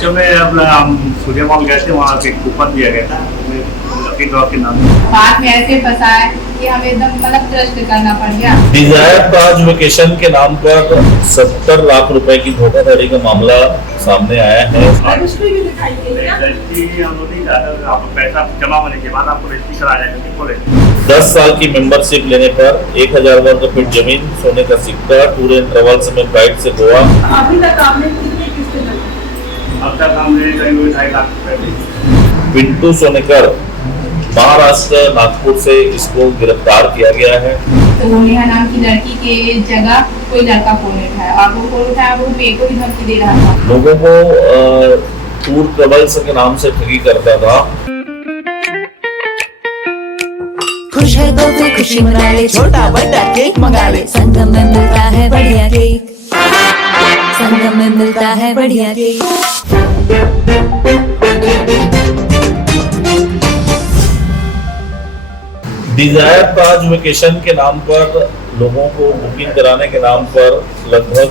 बच्चों में अपना हम सूर्य मॉल गए थे, वहाँ से कूपन दिया गया था लकी ड्रॉ के नाम। बात में ऐसे फंसा है कि हमें एकदम मतलब ट्रस्ट करना पड़ गया। डिजायर ताज वेकेशन के नाम पर 70 लाख रुपए की धोखाधड़ी का मामला सामने आया है। रजिस्ट्री भी दिखाई गई है। रजिस्ट्री हम लोग नहीं चाहते, आपको पैसा जमा होने के बाद आपको रजिस्ट्री करा जाएगा। बोले 10 साल की मेंबरशिप लेने पर 1000 वर्ग फीट जमीन, सोने का सिक्का, टूर एंड ट्रेवल्स में फ्लाइट से गोवा। अभी तक आपने कितने किस्तें भरी? अब तक हमने करीब 2.5 लाख रुपए दी। पिंटू सोनेकर महाराष्ट्र नागपुर से इसको गिरफ्तार किया गया है। तो नेहा नाम की लड़की के जगह कोई लड़का फोन उठाया और वो फोन उठाया, वो पे को ही धमकी दे रहा था। लोगों को टूर ट्रेवल्स के नाम से ठगी करता था। खुश है तो कोई खुशी मना ले, छोटा बड़ा केक मंगा ले, संगम में मिलता है बढ़िया केक, संगम में मिलता है बढ़िया केक। डिजायर ताज वेकेशन के नाम पर लोगों को बुकिंग कराने के नाम पर लगभग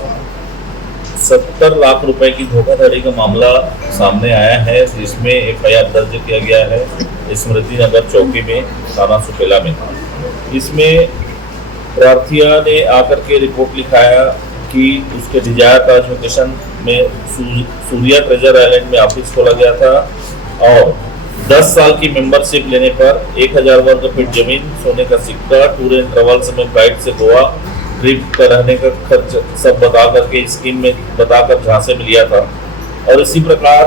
70 लाख रुपए की धोखाधड़ी का मामला सामने आया है, जिसमें FIR दर्ज किया गया है स्मृति नगर चौकी में, थाना सुपेला में। इसमें प्रार्थिया ने आकर के रिपोर्ट लिखाया कि उसके डिजायर ताज वेकेशन में सूर्या ट्रेजर आइलैंड में ऑफिस खोला गया था और 10 साल की मेंबरशिप लेने पर 1000 वर्ग फीट जमीन, सोने का सिक्का, टूर एंड ट्रेवल्स में फ्लाइट से गोवा, ट्रिप का रहने का खर्च सब बता करके स्कीम में बताकर झांसे में लिया था। और इसी प्रकार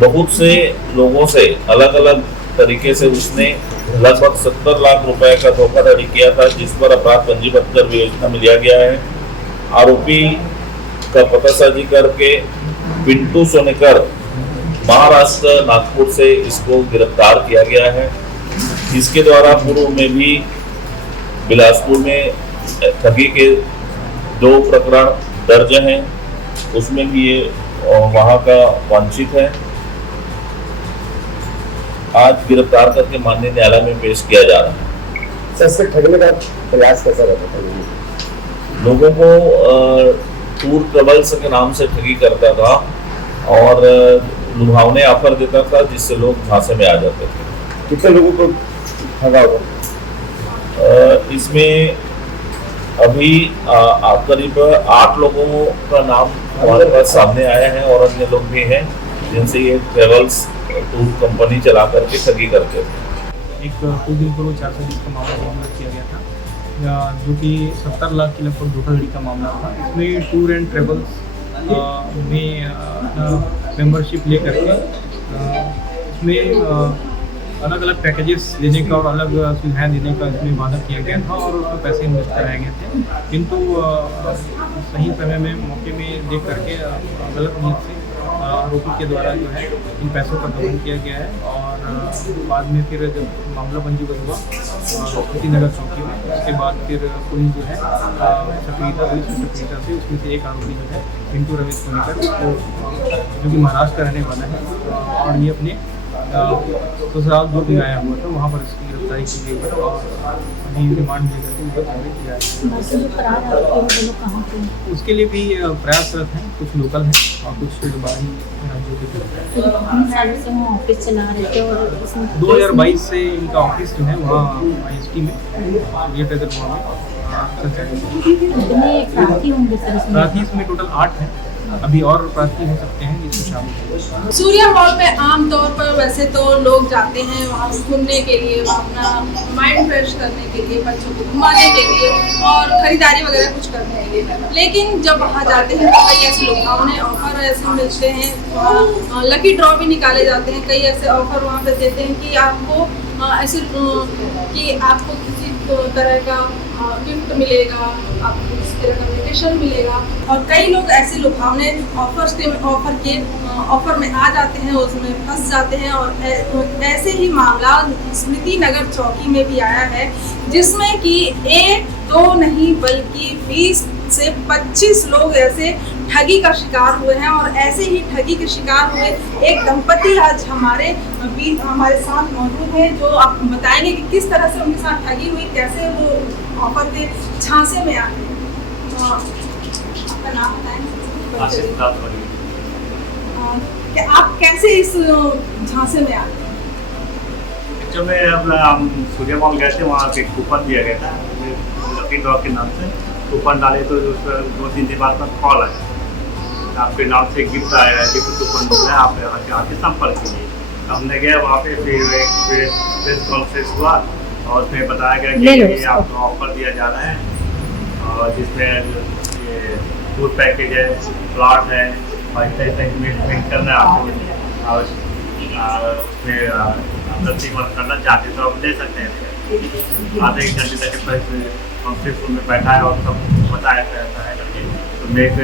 बहुत से लोगों से अलग अलग तरीके से उसने लगभग 70 लाख रुपए का धोखाधड़ी किया था, जिस पर अपराध पंजीबद्ध कर विवेचना में लिया गया है। आरोपी का पतासाजी करके पिंटू सोनेकर महाराष्ट्र नागपुर से इसको गिरफ्तार किया गया है। इसके द्वारा पूर्व में भी बिलासपुर में ठगी के 2 प्रकरण दर्ज हैं, उसमें भी ये वहां का वांछित है। आज गिरफ्तार करके माननीय न्यायालय में पेश किया जा रहा है। सर, इससे ठगने का प्रयास कैसा रहता है? लोगों को टूर ट्रेवल्स के नाम से ठगी करता था और लुभावने ऑफर देता था, जिससे लोग झांसे में आ जाते थे। कितने लोगों को ठगा होगा? इसमें अभी करीब 8 लोगों का नाम हमारे पास सामने आया है और अन्य लोग भी हैं जिनसे ये ट्रेवल्स टूर कंपनी चला करके ठगी करते थे। एक कुछ दिन पूर्व 420 का मामला बरामद किया गया था, जो कि 70 लाख की लगभग धोखाधड़ी का मामला था। इसमें टूर एंड ट्रेवल्स में मेंबरशिप ले करके इसमें अलग अलग पैकेजेस देने का और अलग सुविधाएं देने का इसमें वादा किया गया था और उसमें पैसे इन्वेस्ट कराए गए थे, किंतु सही समय में मौके में देख करके गलत नीयत से आरोपी के द्वारा जो है इन पैसों का गबन किया गया है। और बाद में फिर जब मामला पंजीबद्ध हुआ स्मृति नगर चौकी में, उसके बाद फिर पुलिस जो है सक्रियता से उसमें से एक आरोपी जो है पिंटू रमेश सोनेकर, जो कि महाराष्ट्र का रहने वाला है और ये अपने ससुराल जो भी आया हुआ था वहाँ पर इसकी गिरफ्तारी की गई है और अभी रिमांड लेकर के उनको कार्रवाई की जाएगी। उसके लिए भी प्रयासरत हैं, कुछ लोकल हैं और कुछ बाहरी राज्यों के। 2022 से इनका ऑफिस जो है वहाँ IST में ये ट्रेजर प्रार्थी इसमें टोटल 8 हैं, अभी और प्रार्थी हो सकते हैं जिसमें शामिल। सूर्या मॉल में आमतौर पर वैसे तो लोग जाते हैं वहाँ घूमने के लिए, अपना माइंड फ्रेश करने के लिए, बच्चों को घुमाने के लिए और खरीदारी वगैरह कुछ करने के लिए। लेकिन जब वहाँ जाते हैं तो कई ऐसे लुभावने ऑफर ऐसे मिलते हैं, वहाँ लकी ड्रॉ भी निकाले जाते हैं। कई ऐसे ऑफर वहाँ पे देते हैं कि आपको ऐसे कि आपको किसी तरह का गिफ्ट मिलेगा, आपको किसी तरह का वेकेशन मिलेगा। और कई लोग ऐसे लुभावने ऑफर में आ जाते हैं, उसमें फंस जाते हैं। और ऐसे ही मामला स्मृति नगर चौकी में भी आया है, जिसमें कि 1, 2 नहीं बल्कि 20 से 25 लोग ऐसे ठगी का शिकार हुए हैं। और ऐसे ही ठगी के शिकार हुए एक दंपति आज हमारे साथ मौजूद है, जो आपको बताएंगे कि किस तरह से उनके साथ ठगी हुई, कैसे वो ऑफर के झांसे में आए। आपका नाम बताएं। कि आप कैसे इस झांसे में आ गए? जो में अपना हम सूर्य मॉल गए थे, वहाँ पे कूपन दिया गया था लकी ड्रॉ के नाम से। कूपन डाले तो उस पर 2-3 दिन बाद कॉल आया, आपके नाम से गिफ्ट आया है, गिफ्ट कूपन मिल रहा है, आप यहाँ के संपर्क कीजिए। हमने गया वहाँ पे, फिर एक प्रेस कॉन्फ्रेंस हुआ और उसमें बताया गया कि ये आपको ऑफर दिया जा रहा है और जिसमें ये फूड पैकेज है, प्लॉट है और ऐसे इन्वेस्टमेंट करना है आपको और उसमें प्रतिबंध करना चाहते तो आप ले सकते हैं। आधे एक घंटे तक कॉन्फ्रेंस रूम में बैठा है और सब बताया ऐसा है करके। तो मैं एक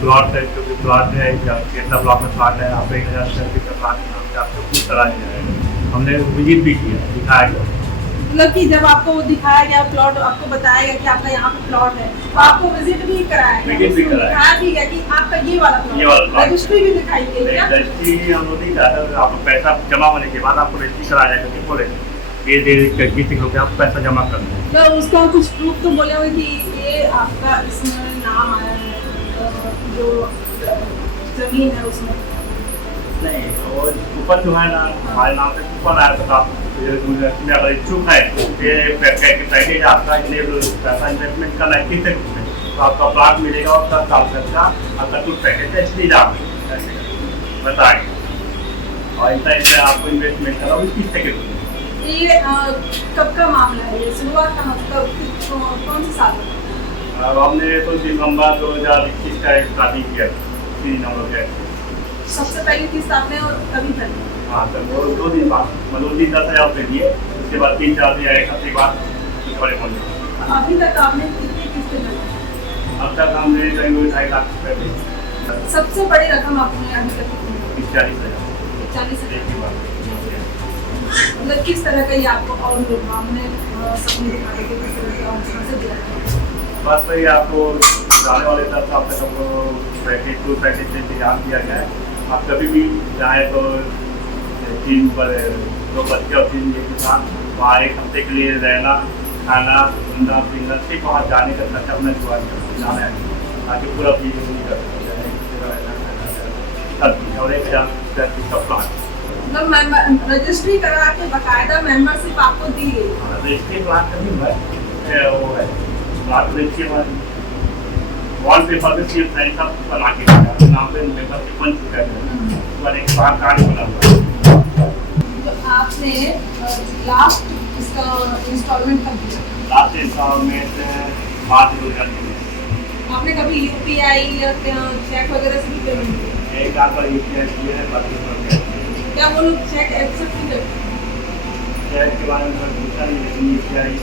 प्लॉट है, क्योंकि प्लॉट है कितना ब्लॉक में प्लॉट है, आप 1000 का प्लॉट आपको कुछ करा दिया है। हमने विजिट भी किया, दिखाया गया, मतलब कि जब आपको वो दिखाया गया प्लॉट, आपको बताया गया कि आपका यहाँ पे प्लॉट है, तो आपको विजिट भी कराया गया, विजिट भी कराया दिखाया भी गया कि आपका ये वाला प्लॉट, रजिस्ट्री भी दिखाई गई क्या? रजिस्ट्री हम लोग नहीं चाहते, आपको पैसा जमा होने के बाद आपको रजिस्ट्री कराया जाएगा कि बोले ये किसी को आप पैसा जमा कर दें। तो उसका कुछ प्रूफ तो बोले हुए कि ये आपका इसमें नाम आया है, जो जमीन है उसमें नहीं, और कूपन जो है ना हमारे नाम से कूपन आया तो आप अगर इच्छुक है ये पैकेज आपका इतने पैसा इन्वेस्टमेंट करना है कितने तो आपका प्लॉट मिलेगा और 10 साल तक का आपका टूर पैकेज है, इसलिए आप बताएंगे और इतना आपको इन्वेस्टमेंट करना वो कितने के। ये कब का मामला है? ये शुरुआत का मतलब कौन से साल में? अब हमने तो दिसंबर 2021 का स्टार्टिंग किया, 3 नवंबर गए सबसे पहले किस आपने और कभी पहले? हाँ, तो वो 2 दिन बाद मतलब 10,000 रुपये दिए, उसके बाद 3-4 दिन एक हफ्ते बाद बड़े बोले। अभी तक आपने कितनी किस्तें लगाई? अब तक हमने करीब 2.5 लाख रुपये दिए। सबसे बड़ी रकम आपने अभी तक कितनी? 40,000 40,000। की बात। मतलब किस तरह का ये आपको और लोग हमने सपने दिखाने के किस तरह के और से दिया? बस वही आपको जाने वाले 10 साल तक हमको पैकेज टूर पैकेज से इंतजाम किया गया है। आप कभी भी जाएँ तो 3 पर 2 बच्चे और 3 के साथ वहाँ 1 हफ्ते के लिए रहना, खाना, घूमना फिरना, सिर्फ वहाँ जाने का खर्चा अपना जाना है ताकि पूरा फीस नहीं कर सकते और 1,000 का प्लान मतलब रजिस्ट्री करा के बाकायदा मेंबरशिप आपको दी गई? रजिस्ट्री प्लान का नहीं है, वो है प्लान रजिस्ट्री वॉल पेपर में सिर्फ साइन सब बना के नाम पे मेंबरशिप बन चुका है और एक बार कार्ड बना हुआ। तो आपने लास्ट इसका इंस्टॉलमेंट कब दिया? लास्ट इंस्टॉलमेंट 5,000 आपने कभी यूपीआई या चेक वगैरह से भी पेमेंट किया? एक बार पर यूपीआई किए हैं, बाकी क्या वो लोग चेक एक्सेप्ट नहीं करते? चेक के बारे में पूछा नहीं, लेकिन यूपीआई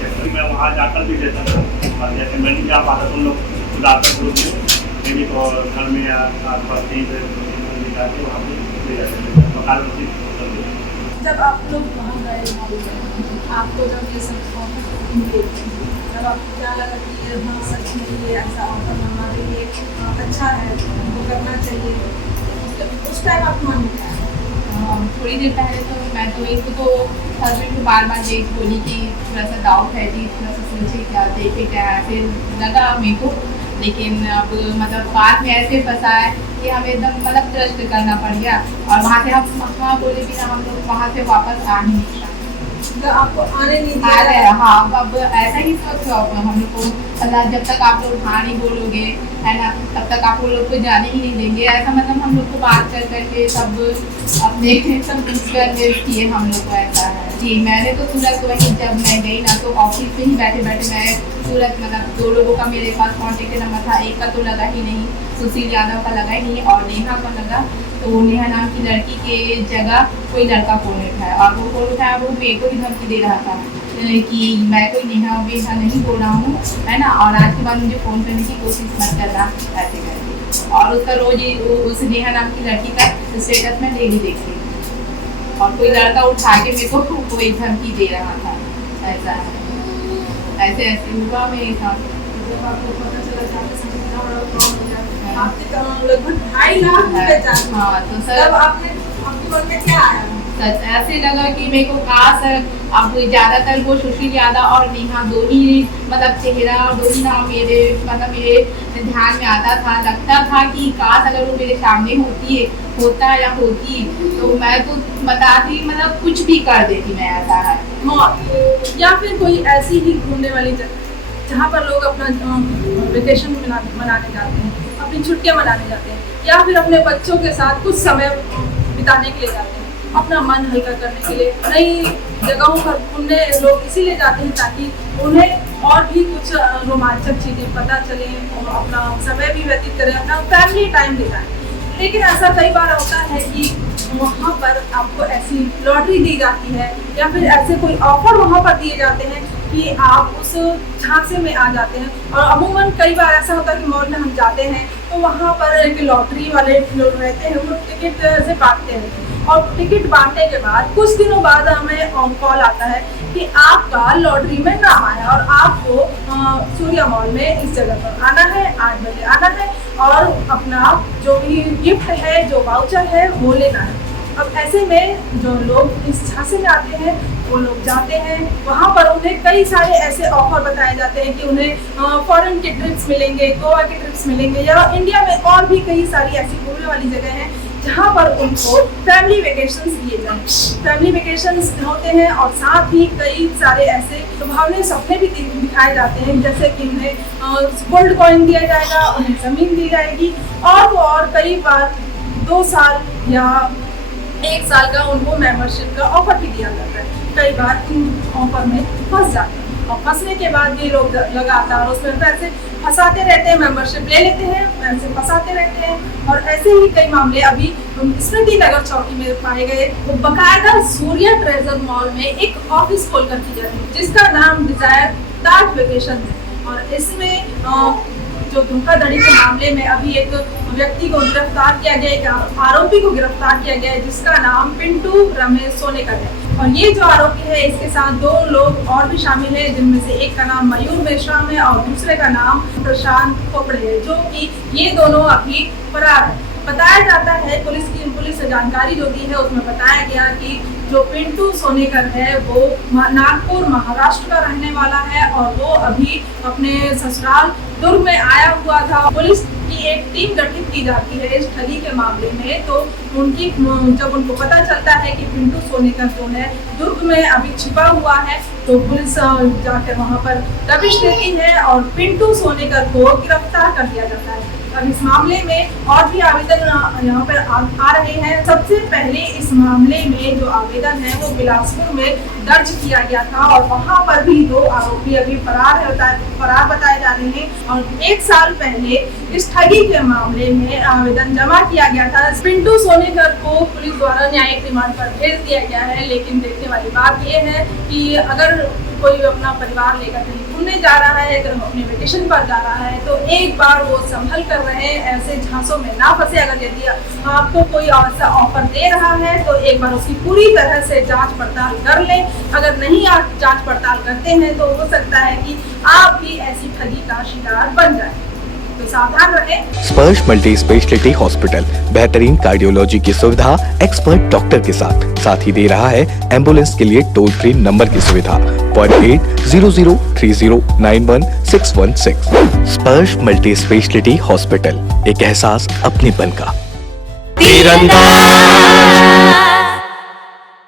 चेक मैं वहाँ जाकर भी देता था और जैसे मैं नहीं जा पाता तो लोग खुदाकर ग्रुप में मेरी तो घर में या आसपास कहीं से निकाल के वहाँ पे दे जाते मकान में। जब आप लोग वहाँ गए आपको जब ये सब जब आपको क्या लगा कि ये हाँ सच में ये ऐसा ऑफर हमारे लिए अच्छा है, वो करना चाहिए, उस टाइम आपको मन क्या है? थोड़ी देर पहले तो मैं तो एक तो हस्बैंड को बार बार यही बोली कि थोड़ा सा डाउट है जी, थोड़ा सा सोचे क्या देखे क्या है, फिर लगा मेरे को, लेकिन अब मतलब बात में ऐसे फंसा है कि हमें एकदम मतलब ट्रस्ट करना पड़ गया और वहाँ से हम हाँ बोले बिना हम लोग वहाँ से वापस आ नहीं सकते। आपको आने नहीं दिया? हाँ, अब ऐसा ही सोचो हम लोग को अल्लाह जब तक आप लोग हाँ नहीं बोलोगे है ना तब तक आप लोग को जाने ही नहीं देंगे, ऐसा मतलब हम लोग को बात कर करके सब अपने सब डिस्कस किए हम लोग को ऐसा है जी। मैंने तो सूरत वहीं जब मैं गई ना तो ऑफिस में ही बैठे बैठे मैं सूरत मतलब 2 लोगों का मेरे पास कॉन्टेक्ट नंबर था, एक का तो लगा ही नहीं, सुशील यादव का लगा ही नहीं और नेहा का लगा, तो नेहा नाम की लड़की के जगह कोई लड़का फ़ोन उठाया और वो फ़ोन उठाया वो मेरे को ही धमकी दे रहा था कि मैं कोई नेहा बेहा नहीं बोल रहा हूँ है ना, और आज के बाद मुझे फ़ोन करने की कोशिश मत करना ऐसे करके। और उसका रोज ही उस नेहा नाम की लड़की का स्टेटस में डेली देखती हूँ और कोई लड़का उठा के मेरे को कोई धमकी दे रहा था, ऐसा है ऐसे ऐसे हुआ मेरे साथ। जब आपको पता चला आपके लगभग 2.5 लाख रुपए चाहिए। हाँ तो सर तब आपने आपके मन में क्या आया? सच ऐसे लगा कि मेरे को खास अब ज़्यादातर वो सुशील यादव और नेहा दो ही मतलब चेहरा और दो ही नाम मेरे मतलब मेरे ध्यान में आता था, लगता था कि काश अगर वो मेरे सामने होती है होता या होती तो मैं तो बताती, मतलब कुछ भी कर देती मैं, ऐसा है। मॉल या फिर कोई ऐसी ही घूमने वाली जगह जहाँ पर लोग अपना वेकेशन मनाने जाते हैं, अपनी छुट्टियाँ मनाने जाते हैं, या फिर अपने बच्चों के साथ कुछ समय बिताने के लिए जाते हैं, अपना मन हल्का करने के लिए नई जगहों पर घूमने लोग इसीलिए जाते हैं ताकि उन्हें और भी कुछ रोमांचक चीज़ें पता चले और अपना समय भी व्यतीत करें, अपना फैमिली टाइम बिताएं। लेकिन ऐसा कई बार होता है कि वहाँ पर आपको ऐसी लॉटरी दी जाती है या फिर ऐसे कोई ऑफर वहाँ पर दिए जाते हैं कि आप उस झांसे में आ जाते हैं। और अमूमन कई बार ऐसा होता है कि मॉल में हम जाते हैं तो वहाँ पर एक लॉटरी वाले लोग रहते हैं, वो टिकट से बांटते हैं और टिकट बांटने के बाद कुछ दिनों बाद हमें कॉल आता है कि आपका लॉटरी में नाम आया और आपको सूर्या मॉल में इस जगह पर आना है, 8 बजे आना है और अपना जो भी गिफ्ट है, जो वाउचर है वो लेना है। अब ऐसे में जो लोग इस झांसे में आते हैं वो लोग जाते हैं, वहाँ पर उन्हें कई सारे ऐसे ऑफर बताए जाते हैं कि उन्हें फॉरेन के ट्रिप्स मिलेंगे, गोवा के ट्रिप्स मिलेंगे, या इंडिया में और भी कई सारी ऐसी घूमने वाली जगह हैं जहाँ पर उनको फैमिली वेकेशंस दिए जाएं। फैमिली वेकेशंस होते हैं और साथ ही कई सारे ऐसे लुभावने सपने भी दिखाए जाते हैं, जैसे कि उन्हें गोल्ड कॉइन दिया जाएगा, उन्हें ज़मीन दी जाएगी और कई बार 2 साल या 1 साल का उनको मेंबरशिप का ऑफर भी दिया जाता है। कई बार इन ऑफर में फंस जाते हैं और फंसने के बाद भी लोग लगातार उसमें पैसे फंसाते रहते हैं, मेंबरशिप ले लेते हैं, पैसे फंसाते रहते हैं। और ऐसे ही कई मामले अभी स्मृति नगर चौकी में पाए गए। तो बकायदा सूर्या ट्रेजर मॉल में एक ऑफिस खोल कर की जाती है जिसका नाम डिजायर ताज वेकेशन है। और इसमें जो धोखाधड़ी के मामले में अभी एक व्यक्ति को गिरफ्तार किया गया, एक आरोपी को गिरफ्तार किया गया है जिसका नाम पिंटू रमेश सोनेकर है। और ये जो आरोपी है इसके साथ 2 लोग और भी शामिल हैं, जिनमें से एक का नाम मयूर मेश्राम है और दूसरे का नाम प्रशांत खोपड़े है, जो कि ये दोनों अभी फरार है। बताया जाता है, पुलिस से जानकारी जो दी है उसमें बताया गया कि जो पिंटू सोनेकर है वो नागपुर महाराष्ट्र का रहने वाला है और वो अभी अपने ससुराल दुर्ग में आया हुआ था। पुलिस की एक टीम गठित की जाती है इस ठगी के मामले में। तो जब उनको पता चलता है कि पिंटू सोनेकर जो है दुर्ग में अभी छिपा हुआ है तो पुलिस जाकर वहां पर दबिश देती है और पिंटू सोनेकर को गिरफ्तार कर दिया जाता है। अब इस मामले में और भी आवेदन यहाँ पर आ रहे हैं। सबसे पहले इस मामले में जो आवेदन है वो बिलासपुर में दर्ज किया गया था और वहाँ पर भी 2 आरोपी अभी फरार बताए जा रहे हैं। और 1 साल पहले इस ठगी के मामले में आवेदन जमा किया गया था। पिंटू सोनेकर को पुलिस द्वारा न्यायिक रिमांड पर भेज दिया गया है। लेकिन देखने वाली बात यह है कि अगर कोई अपना परिवार लेकर कहीं घूमने जा रहा है, अपने वेकेशन पर जा रहा है तो एक बार वो संभल कर रहे, ऐसे झांसों में ना फंसे। अगर यदि आपको कोई ऐसा ऑफर दे रहा है तो एक बार उसकी पूरी तरह से जांच पड़ताल कर लें। अगर नहीं आप जांच पड़ताल करते हैं तो हो सकता है कि आप भी ऐसी ठगी का शिकार बन जाए। तो सावधान रहें। स्पर्श मल्टी स्पेशलिटी हॉस्पिटल बेहतरीन कार्डियोलॉजी की सुविधा एक्सपर्ट डॉक्टर के साथ ही दे रहा है एम्बुलेंस के लिए टोल फ्री नंबर की सुविधा 08003091616। स्पर्श मल्टी स्पेशलिटी हॉस्पिटल, एक एहसास अपनेपन का। तीरंदाज।